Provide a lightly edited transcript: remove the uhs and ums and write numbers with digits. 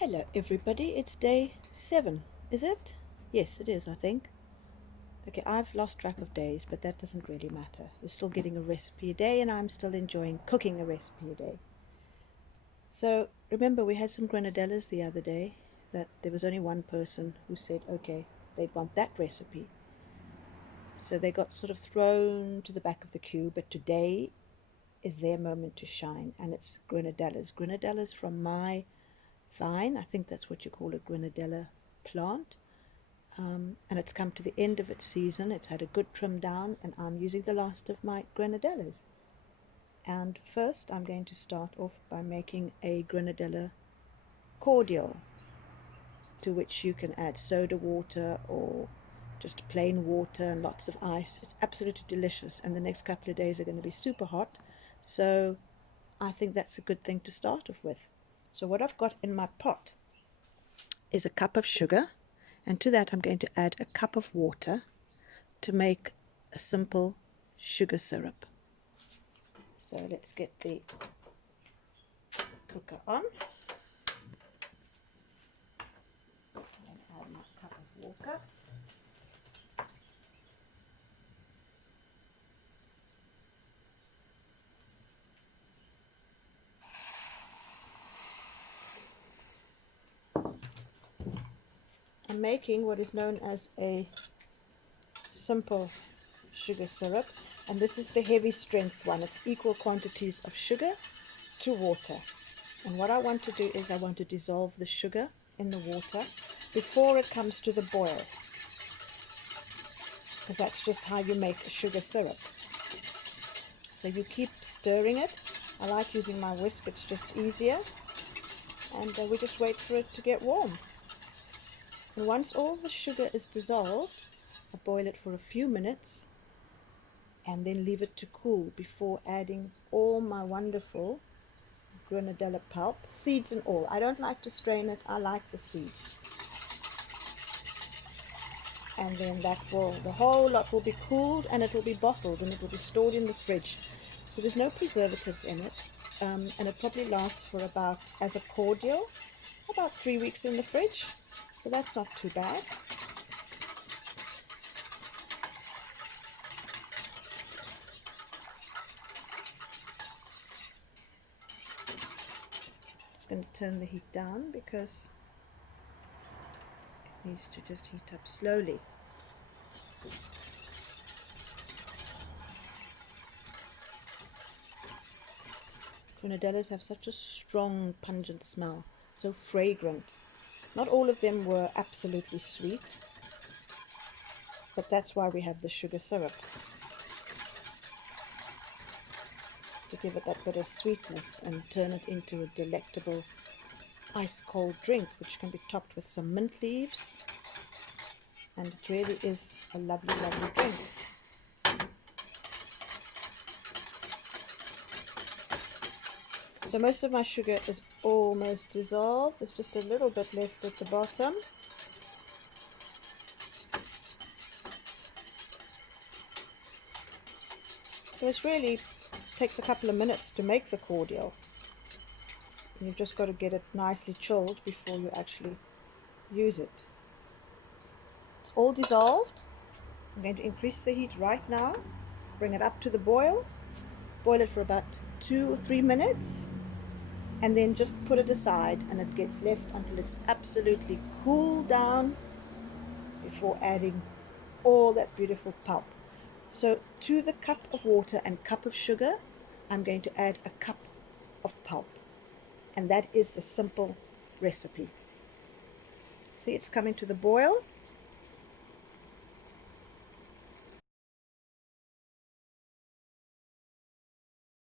Hello everybody, it's day 7, is it? Yes, it is, I think. Okay, I've lost track of days, but that doesn't really matter. You're still getting a recipe a day, and I'm still enjoying cooking a recipe a day. So, remember we had some granadillas the other day, that there was only one person who said, okay, they'd want that recipe. So they got sort of thrown to the back of the queue, but today is their moment to shine, and it's granadillas. Granadillas from my vine. I think that's what you call a granadilla plant. And it's come to the end of its season. It's had a good trim down, and I'm using the last of my granadillas. And first I'm going to start off by making a granadilla cordial, to which you can add soda water or just plain water and lots of ice. It's absolutely delicious, and the next couple of days are going to be super hot, so I think that's a good thing to start off with. So what I've got in my pot is a cup of sugar, and to that I'm going to add a cup of water to make a simple sugar syrup. So let's get the cooker on and add my cup of water. I'm making what is known as a simple sugar syrup, and this is the heavy strength one. It's equal quantities of sugar to water, and what I want to do is I want to dissolve the sugar in the water before it comes to the boil, because that's just how you make a sugar syrup. So you keep stirring it. I like using my whisk, it's just easier, and we just wait for it to get warm. And once all the sugar is dissolved, I boil it for a few minutes and then leave it to cool before adding all my wonderful granadilla pulp, seeds and all. I don't like to strain it, I like the seeds. And then the whole lot will be cooled, and it will be bottled, and it will be stored in the fridge. So there's no preservatives in it, and it probably lasts for about, as a cordial, about 3 weeks in the fridge. So that's not too bad. Just going to turn the heat down because it needs to just heat up slowly. Granadillas have such a strong, pungent smell, so fragrant. Not all of them were absolutely sweet, but that's why we have the sugar syrup, to give it that bit of sweetness and turn it into a delectable ice-cold drink, which can be topped with some mint leaves, and it really is a lovely, lovely drink. So most of my sugar is almost dissolved. There's just a little bit left at the bottom. So it really takes a couple of minutes to make the cordial. And you've just got to get it nicely chilled before you actually use it. It's all dissolved. I'm going to increase the heat right now, bring it up to the boil it for about 2 or 3 minutes, and then just put it aside, and it gets left until it's absolutely cooled down before adding all that beautiful pulp. So to the cup of water and cup of sugar, I'm going to add a cup of pulp, and that is the simple recipe. See, it's coming to the boil,